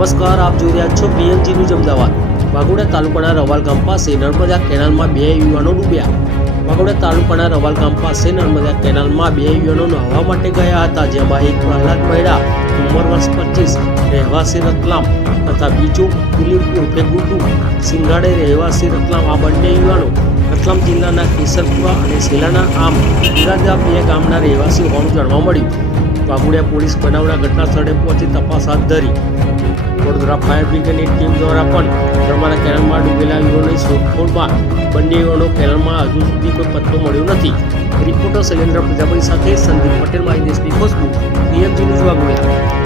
નમસ્કાર, આપ જોઈ રહ્યા છો પીએમજી ન્યૂઝ અમદાવાદ। વાઘોડિયા તાલુકાના રવાલ ગામ પાસે નર્મદા કેનાલમાં 2 યુવાનો ડૂબ્યા। વાઘોડિયા તાલુકાના રવાલ ગામ પાસે નર્મદા કેનાલમાં 2 યુવાનો નહાવા માટે ગયા હતા, જેમાં એક પ્રહલાદ મહેડા ઉંમર વર્ષ 25 રહેવાસી રતલામ તથા બીજો કુલીન ઉર્ફે ગુડ્ડુ સિંગાડે રહેવાસી રતલામ। આ બંને યુવાનો રતલામ જિલ્લાના કેસરપુરા અને સેલાના આમ બિરાજા 2 ગામના રહેવાસી હોવાનું જાણવા મળ્યું। વાઘોડિયા પોલીસ બનાવના ઘટના સ્થળે પહોંચી તપાસ હાથ ધરી। વડોદરા ફાયર બ્રિગેડની ટીમ દ્વારા પણ નર્મદા કેનાલમાં ડૂબેલા યુવાનોની શોધખોળમાં બંને યુવાનો કેનાલમાં હજુ સુધી કોઈ પત્તો મળ્યો નથી। રિપોર્ટર શૈલેન્દ્ર પ્રજાપતિ સાથે સંદીપ પટેલ, મારી દેશની ખુશ્બુ, પીએમજી ન્યૂઝ વાઘોડિયા।